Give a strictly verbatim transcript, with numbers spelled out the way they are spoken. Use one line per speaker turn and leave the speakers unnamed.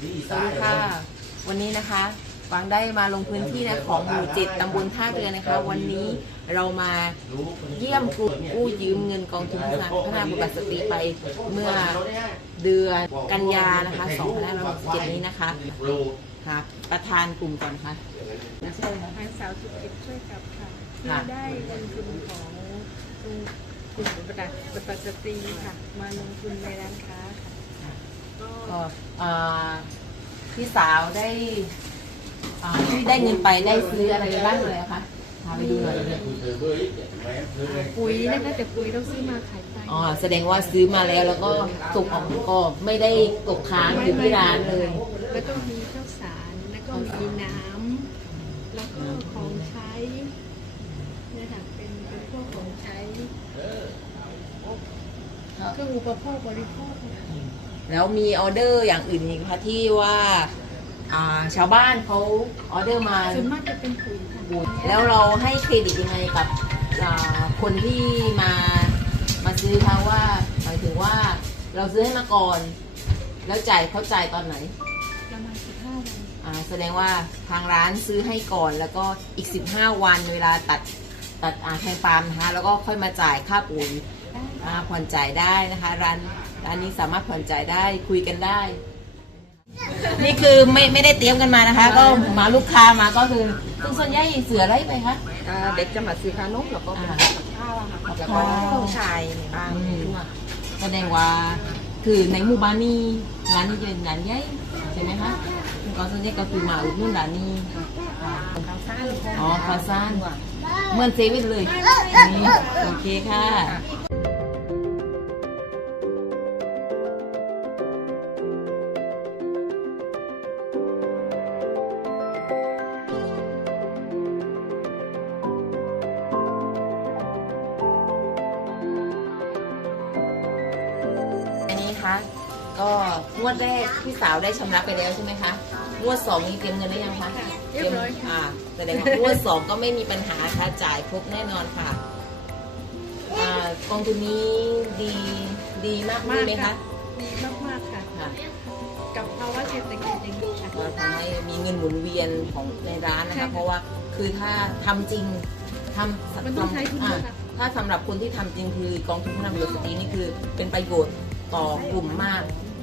สวัสดีค่ะวันนี้นะคะฟางได้มาลงพื้นที่นะของหมู่เจ็ดตำบลท่าเรือนะคะ วันนี้เรามาเยี่ยมกลุ่มกู้ยืมเงินกองทุนพัฒนาบุตรสตรีไปเมื่อเดือนกันยานะคะสองพันห้าร้อยหกสิบเจ็ดนี้นะคะค่ะประธานกลุ่มก่อนค่ะ
ใช่ค่ะให้สาวสุขิตช่วยกับค่ะที่ได้เงินทุนของกลุ่มประดับบุตรสตรีค่ะมาลงทุนในร้านค้าค่ะก็
ก็อ่าพี่สาวได้อ่าที่ได้เงินไปได้ซื้ออะไรบ้างเลยอะคะพาไปดูหน่อยเลย
ปุ๋ยนะคะแต่ปุ๋ยต้องซื้อมาขายไป
อ๋อแสดงว่าซื้อมาแล้วแล้วก็ส่งออกก็ไม่ได้ตกค้างอยู่ที่ร้านเลย
แล้วก็มีข้าวสารแล้วก็มีน้ำแล้วก็ของใช้เนี่ยค่ะเป็นเป็นพวกของใช้เครื่องอุปโภคบริโภคค่ะ
แล้วมีออเดอร์อย่างอื่นอีกคะที่ว่าอ่าชาวบ้านเขาออเดอร์มา
ส่วนมากจะเป็นปุ๋ยค่ะ
แล้วเราให้เครดิตยังไงกับอ่าคนที่มามาซื้อคะว่าหมายถึงว่าเราซื้อให้มาก่อน แล้วจ่ายเขาจ่ายตอนไหน
ประมาณสิบห้าวัน
อ่าแสดงว่าทางร้านซื้อให้ก่อนแล้วก็อีกสิบห้าวันเวลาตัดตัดอ่าแทงปาล์มนะคะแล้วก็ค่อยมาจ่ายค่าปุ๋ยอ่าผ่อนจ่ายได้นะคะร้านร้านนี้สามารถผ่อนจ่ายได้คุยกันได้ นี่คือไม่ไม่ได้เตรียมกันมานะคะ ก็มาลูกค้ามาก็คือคุณส่วนใหญ่เสืออะไรไปคะ
อ่าเด็กจะมาซื้อขนมแล้วก็เป็น
อ่า
กับข้าวอะค่ะ
กับ
แล้ว
ข้า
ก็
ว
ผู้ชายในบ้าน
อืมแสดงว่าคือในหมู่บ้านนี้ร้านนี้จะเป็นร้านใหญ่ใช่ไหมคะก็ส่วนใหญ่ก็คือมาอุดหนุนร้านนี้อ่า
ข้าวซ่าน
อ๋อคาซ่านเหมือนเซเว่นเลยนี่โอเคค่ะ อันนี้คะก็งวดแรกพี่สาวได้ชำระไปแล้วใช่ไหมคะงวดสองนี้เตรียมเงินได้ยังคะ
เรียบร้อยค่ะ
อ่าแสดงว่างวดสองก็ไม่มีปัญหาค่ะจ่ายครบแน่นอนค่ะอ่ากองทุนนี้ดีดีมากดีไหมคะ
ดีมากๆค่ะ
ค่ะ
กับภาวะเศรษฐกิจอย่างนี้ค่ะ
ก็ทำให้มีเงินหมุนเวียนของในร้านนะ
ใช่
คะ
ค่ะ
เพราะว่าคือถ้าทำจริงทำ
มันต้องใช้ทุนเยอะ
อ่า
ค่ะ
ถ้าสำหรับคนที่ทำจริงคือกองทุนพัฒนาบุตรสตรีนี่คือเป็นประโยชน์ต่อกลุ่มมาก